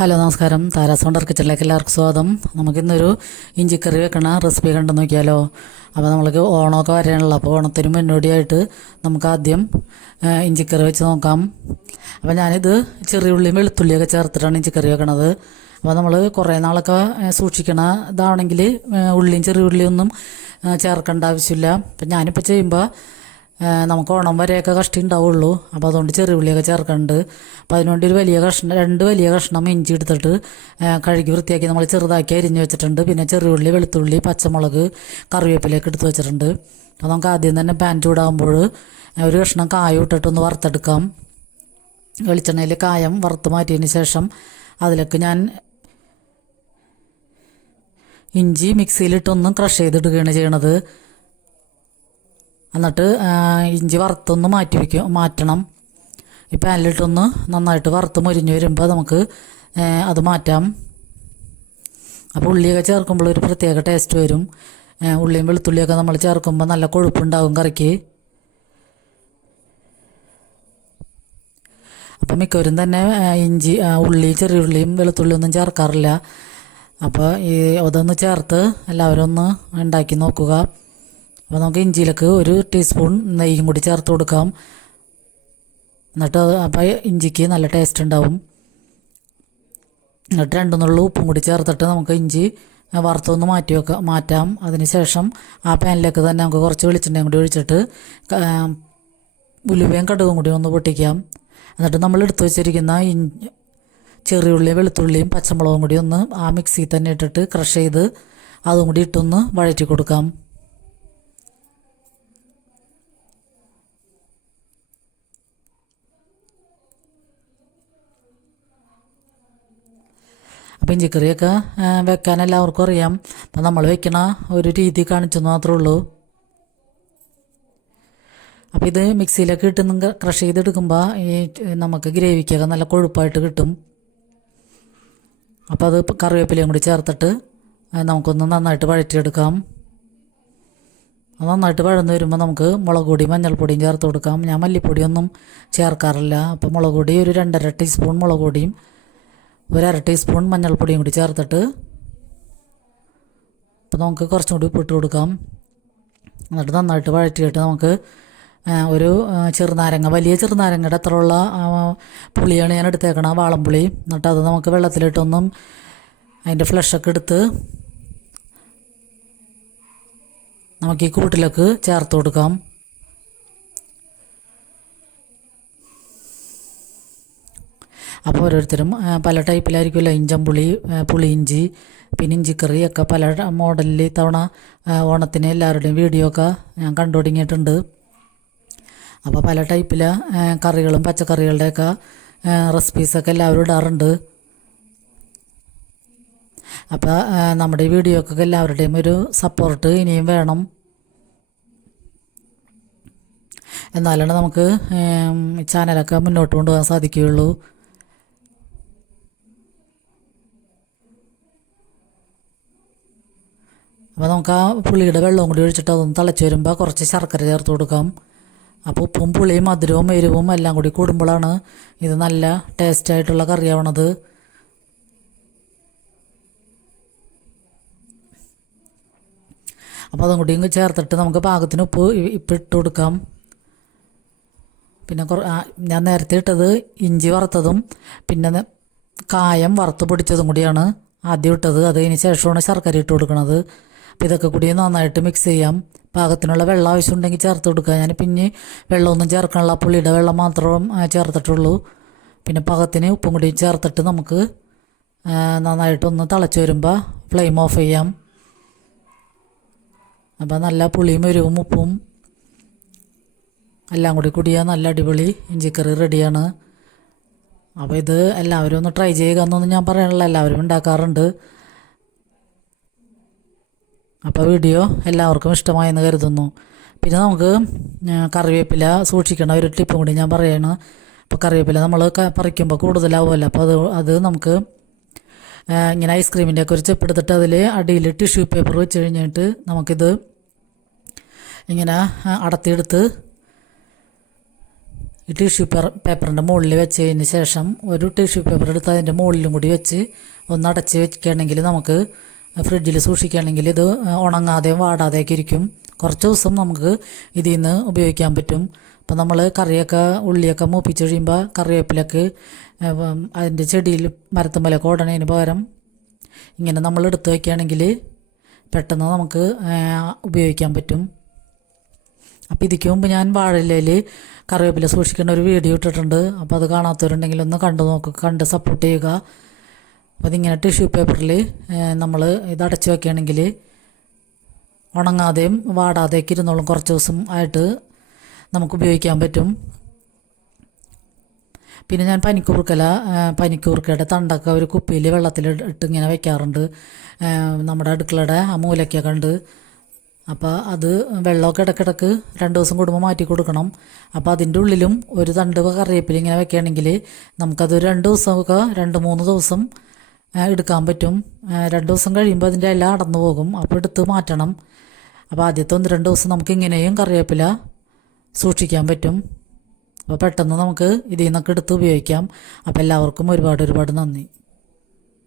Hello നമസ്കാരം. Tara's wonder കിച്ചണിലേക്ക് എല്ലാവർക്കും സ്വാഗതം. നമുക്കിന്നൊരു ഇഞ്ചിക്കറി വെക്കണ റെസിപ്പി കണ്ടു നോക്കിയാലോ. അപ്പോൾ നമ്മൾക്ക് ഓണമൊക്കെ വരാനുള്ള, അപ്പോൾ ഓണത്തിന് മുന്നോടിയായിട്ട് നമുക്ക് ആദ്യം ഇഞ്ചിക്കറി വെച്ച് നോക്കാം. അപ്പോൾ ഞാനിത് ചെറിയ ഉള്ളിയും വെളുത്തുള്ളിയൊക്കെ ചേർത്തിട്ടാണ് ഇഞ്ചിക്കറി വെക്കണത്. അപ്പോൾ നമ്മൾ കുറേ നാളൊക്കെ സൂക്ഷിക്കണ ഇതാണെങ്കിൽ ഉള്ളിയും ചെറിയ ഉള്ളിയൊന്നും ചേർക്കേണ്ട ആവശ്യമില്ല. അപ്പം ഞാനിപ്പോൾ ചെയ്യുമ്പോൾ നമുക്ക് ഓണം വരെയൊക്കെ കഷ്ടി ഉണ്ടാവുള്ളൂ. അപ്പോൾ അതുകൊണ്ട് ചെറിയ ഉള്ളിയൊക്കെ ചേർക്കുന്നുണ്ട്. അപ്പോൾ അതിനുവേണ്ടി ഒരു വലിയ കഷ്ണം, 2 വലിയ കഷ്ണം ഇഞ്ചി എടുത്തിട്ട് കഴുകി വൃത്തിയാക്കി നമ്മൾ ചെറുതാക്കി അരിഞ്ഞ് വെച്ചിട്ടുണ്ട്. പിന്നെ ചെറിയ ഉള്ളി, വെളുത്തുള്ളി, പച്ചമുളക്, കറിവേപ്പിലയൊക്കെ എടുത്ത് വെച്ചിട്ടുണ്ട്. അപ്പോൾ നമുക്ക് ആദ്യം തന്നെ പാൻ ചൂടാകുമ്പോൾ ഒരു കഷ്ണം കായം ഇട്ടിട്ടൊന്ന് വറുത്തെടുക്കാം. വെളിച്ചെണ്ണയിൽ കായം വറുത്ത് മാറ്റിയതിന് ശേഷം അതിലേക്ക് ഞാൻ ഇഞ്ചി മിക്സിയിലിട്ടൊന്ന് ക്രഷ് ചെയ്തിടുകയാണ് ചെയ്യണത്. എന്നിട്ട് ഇഞ്ചി വറുത്തൊന്ന് മാറ്റണം. ഈ പാനിലിട്ടൊന്ന് നന്നായിട്ട് വറുത്ത് മുരിഞ്ഞ് വരുമ്പോൾ നമുക്ക് അത് മാറ്റാം. അപ്പോൾ ഉള്ളിയൊക്കെ ചേർക്കുമ്പോൾ ഒരു പ്രത്യേക ടേസ്റ്റ് വരും. ഉള്ളിയും വെളുത്തുള്ളിയൊക്കെ നമ്മൾ ചേർക്കുമ്പോൾ നല്ല കൊഴുപ്പുണ്ടാകും കറിക്ക്. അപ്പം മിക്കവരും തന്നെ ഉള്ളി, ചെറിയ ഉള്ളിയും വെളുത്തുള്ളിയൊന്നും ചേർക്കാറില്ല. അപ്പോൾ അതൊന്ന് ചേർത്ത് എല്ലാവരും ഒന്ന് ഉണ്ടാക്കി നോക്കുക. അപ്പോൾ നമുക്ക് ഇഞ്ചിയിലേക്ക് 1 ടീസ്പൂൺ നെയ്യും കൂടി ചേർത്ത് കൊടുക്കാം. എന്നിട്ട് അപ്പോൾ ഇഞ്ചിക്ക് നല്ല ടേസ്റ്റ് ഉണ്ടാവും. എന്നിട്ട് 2 നുള്ളു ഉപ്പും കൂടി ചേർത്തിട്ട് നമുക്ക് ഇഞ്ചി വറുത്തൊന്ന് മാറ്റാം. അതിന് ശേഷം ആ പാനിലേക്ക് തന്നെ നമുക്ക് കുറച്ച് വെളിച്ചെണ്ണയും കൂടി ഒഴിച്ചിട്ട് ഉലുവയും കടുകും കൂടി ഒന്ന് പൊട്ടിക്കാം. എന്നിട്ട് നമ്മൾ എടുത്തു വെച്ചിരിക്കുന്ന ചെറിയുള്ളിയും വെളുത്തുള്ളിയും പച്ചമുളകും കൂടി ഒന്ന് ആ മിക്സിയിൽ തന്നെ ഇട്ടിട്ട് ക്രഷ് ചെയ്ത് അതും കൂടി ഇട്ടൊന്ന് വഴറ്റി കൊടുക്കാം. അപ്പം ഇഞ്ചിക്കറിയൊക്കെ വെക്കാൻ എല്ലാവർക്കും അറിയാം. അപ്പം നമ്മൾ വെക്കണ ഒരു രീതി കാണിച്ചെന്ന് മാത്രമേ ഉള്ളൂ. അപ്പോൾ ഇത് മിക്സിയിലൊക്കെ ഇട്ട് ക്രഷ് ചെയ്തെടുക്കുമ്പോൾ നമുക്ക് ഗ്രേവിക്കൊക്കെ നല്ല കൊഴുപ്പായിട്ട് കിട്ടും. അപ്പോൾ അത് കറിവേപ്പിലയും കൂടി ചേർത്തിട്ട് നമുക്കൊന്ന് നന്നായിട്ട് വഴറ്റിയെടുക്കാം. നന്നായിട്ട് വഴന്ന് വരുമ്പോൾ നമുക്ക് മുളക് പൊടി, മഞ്ഞൾപ്പൊടിയും ചേർത്ത് കൊടുക്കാം. ഞാൻ മല്ലിപ്പൊടിയൊന്നും ചേർക്കാറില്ല. അപ്പോൾ മുളക് പൊടി ഒരു 2.5 ടീസ്പൂൺ മുളക് പൊടിയും 1/2 ടീസ്പൂൺ മഞ്ഞൾപ്പൊടിയും കൂടി ചേർത്തിട്ട് അപ്പോൾ നമുക്ക് കുറച്ചും കൂടി ഉപ്പിട്ട് കൊടുക്കാം. എന്നിട്ട് നന്നായിട്ട് വഴറ്റിയിട്ട് നമുക്ക് ഒരു ചെറുനാരങ്ങ, വലിയ ചെറുനാരങ്ങയുടെ അത്രയുള്ള പുളിയാണ് ഞാൻ എടുത്തേക്കണം, വാളംപുളി. എന്നിട്ട് അത് നമുക്ക് വെള്ളത്തിലിട്ടൊന്നും അതിൻ്റെ ഫ്ലഷൊക്കെ എടുത്ത് നമുക്ക് ഈ കൂട്ടിലേക്ക് ചേർത്ത് കൊടുക്കാം. അപ്പോൾ ഓരോരുത്തരും പല ടൈപ്പിലായിരിക്കുമല്ലോ, ഇഞ്ചമ്പുളി, പുളിയിഞ്ചി, പിന്നെ ഇഞ്ചിക്കറി ഒക്കെ പല മോഡലിൽ തവണ ഓണത്തിന് എല്ലാവരുടെയും വീഡിയോ ഒക്കെ ഞാൻ കണ്ടു തുടങ്ങിയിട്ടുണ്ട്. അപ്പോൾ പല ടൈപ്പിലെ കറികളും പച്ചക്കറികളുടെയൊക്കെ റെസിപ്പീസൊക്കെ എല്ലാവരും ഇടാറുണ്ട്. അപ്പോൾ നമ്മുടെ ഈ വീഡിയോക്കൊക്കെ എല്ലാവരുടെയും ഒരു സപ്പോർട്ട് ഇനിയും വേണം. എന്നാലാണ് നമുക്ക് ചാനലൊക്കെ മുന്നോട്ട് കൊണ്ടുപോകാൻ സാധിക്കുകയുള്ളൂ. അപ്പോൾ നമുക്ക് ആ പുളിയുടെ വെള്ളവും കൂടി ഒഴിച്ചിട്ട് അതൊന്ന് തിളച്ച് വരുമ്പോൾ കുറച്ച് ശർക്കര ചേർത്ത് കൊടുക്കാം. അപ്പോൾ ഉപ്പും പുളിയും മധുരവും എരിവും എല്ലാം കൂടി കൂടുമ്പോഴാണ് ഇത് നല്ല ടേസ്റ്റായിട്ടുള്ള കറിയാവണത്. അപ്പോൾ അതും കൂടി ചേർത്തിട്ട് നമുക്ക് പാകത്തിന് ഉപ്പ് ഇട്ട് കൊടുക്കാം. പിന്നെ ഞാൻ നേരത്തെ ഇട്ടത് ഇഞ്ചി വറുത്തതും പിന്നെ കായം വറുത്ത് പൊടിച്ചതും കൂടിയാണ് ആദ്യം ഇട്ടത്. അതിന് ശേഷമാണ് ശർക്കര ഇട്ട് കൊടുക്കുന്നത്. അപ്പോൾ ഇതൊക്കെ കൂടി നന്നായിട്ട് മിക്സ് ചെയ്യാം. പാകത്തിനുള്ള വെള്ളം ആവശ്യമുണ്ടെങ്കിൽ ചേർത്ത് കൊടുക്കുക. ഞാൻ പിന്നെ വെള്ളമൊന്നും ചേർക്കാനുള്ള പുളിയുടെ വെള്ളം മാത്രം ചേർത്തിട്ടുള്ളൂ. പിന്നെ പാകത്തിന് ഉപ്പും കൂടി ചേർത്തിട്ട് നമുക്ക് നന്നായിട്ടൊന്ന് തിളച്ച് വരുമ്പോൾ ഫ്ലെയിം ഓഫ് ചെയ്യാം. അപ്പോൾ നല്ല പുളിയും എരിവും ഉപ്പും എല്ലാം കൂടി കൂടിയാൽ നല്ല അടിപൊളി ഇഞ്ചിക്കറി റെഡിയാണ്. അപ്പോൾ ഇത് എല്ലാവരും ഒന്ന് ട്രൈ ചെയ്യുക എന്നൊന്നും ഞാൻ പറയാനുള്ള, എല്ലാവരും ഉണ്ടാക്കാറുണ്ട്. അപ്പോൾ വീഡിയോ എല്ലാവർക്കും ഇഷ്ടമായെന്ന് കരുതുന്നു. പിന്നെ നമുക്ക് കറിവേപ്പില സൂക്ഷിക്കണം, ഒരു ടിപ്പും കൂടി ഞാൻ പറയണം. അപ്പോൾ കറിവേപ്പില നമ്മൾ പറിക്കുമ്പോൾ കൂടുതലാവുമല്ലോ. അപ്പോൾ അത് നമുക്ക് ഇങ്ങനെ ഐസ്ക്രീമിൻ്റെ ഒക്കെ ഒരു ചെപ്പ് എടുത്തിട്ട് അതിൽ അടിയിൽ ടിഷ്യൂ പേപ്പർ വെച്ച് കഴിഞ്ഞിട്ട് നമുക്കിത് ഇങ്ങനെ അടത്തിയെടുത്ത് ഈ ടിഷ്യൂ പേപ്പറിൻ്റെ മുകളിൽ വെച്ചതിന് ശേഷം ഒരു ടിഷ്യൂ പേപ്പർ എടുത്ത് അതിൻ്റെ മുകളിലും കൂടി വെച്ച് ഒന്ന് അടച്ച് വെക്കുകയാണെങ്കിൽ നമുക്ക് ഫ്രിഡ്ജിൽ സൂക്ഷിക്കുകയാണെങ്കിൽ ഇത് ഉണങ്ങാതെയും വാടാതെയൊക്കെ ഇരിക്കും. കുറച്ച് ദിവസം നമുക്ക് ഇതിൽ നിന്ന് ഉപയോഗിക്കാൻ പറ്റും. അപ്പോൾ നമ്മൾ കറിയൊക്കെ ഉള്ളിയൊക്കെ മൂപ്പിച്ച് കഴിയുമ്പോൾ കറിവേപ്പിലൊക്കെ അതിൻ്റെ ചെടിയിൽ മരത്തുമ്മലൊക്കെ ഓടണതിന് പകരം ഇങ്ങനെ നമ്മൾ എടുത്ത് വയ്ക്കുകയാണെങ്കിൽ പെട്ടെന്ന് നമുക്ക് ഉപയോഗിക്കാൻ പറ്റും. അപ്പോൾ ഇതിക്ക് മുമ്പ് ഞാൻ വാഴയിലയിൽ കറിവേപ്പില സൂക്ഷിക്കേണ്ട ഒരു വീഡിയോ ഇട്ടിട്ടുണ്ട്. അപ്പോൾ അത് കാണാത്തവരുണ്ടെങ്കിൽ ഒന്ന് കണ്ട് സപ്പോർട്ട് ചെയ്യുക. അപ്പോൾ അതിങ്ങനെ ടിഷ്യൂ പേപ്പറിൽ നമ്മൾ ഇത് അടച്ച് വയ്ക്കുകയാണെങ്കിൽ ഉണങ്ങാതെയും വാടാതെയൊക്കെ ഇരുന്നോളും. കുറച്ച് ദിവസം ആയിട്ട് നമുക്ക് ഉപയോഗിക്കാൻ പറ്റും. പിന്നെ ഞാൻ പനിക്കൂർക്കയുടെ തണ്ടൊക്കെ ഒരു കുപ്പിയിൽ വെള്ളത്തിൽ ഇട്ട് ഇങ്ങനെ വയ്ക്കാറുണ്ട് നമ്മുടെ അടുക്കളയുടെ ആ മൂലയ്ക്കൊക്കെ ഉണ്ട്. അപ്പോൾ അത് വെള്ളമൊക്കെ ഇടയ്ക്കിടയ്ക്ക് 2 ദിവസം കൂടുമ്പോൾ മാറ്റി കൊടുക്കണം. അപ്പോൾ അതിൻ്റെ ഉള്ളിലും ഒരു തണ്ട് കറിവേപ്പില ഇങ്ങനെ വെക്കുകയാണെങ്കിൽ നമുക്കത് 2 ദിവസമൊക്കെ 2-3 ദിവസം എടുക്കാൻ പറ്റും. 2 ദിവസം കഴിയുമ്പോൾ അതിൻ്റെ എല്ലാം അടന്നു പോകും. അപ്പോൾ എടുത്ത് മാറ്റണം. അപ്പോൾ ആദ്യത്തെ 1-2 ദിവസം നമുക്ക് ഇങ്ങനെയും കറിവേപ്പില സൂക്ഷിക്കാൻ പറ്റും. അപ്പോൾ പെട്ടെന്ന് നമുക്ക് ഇതിൽ നിന്നൊക്കെ എടുത്ത് ഉപയോഗിക്കാം. അപ്പോൾ എല്ലാവർക്കും ഒരുപാട് നന്ദി.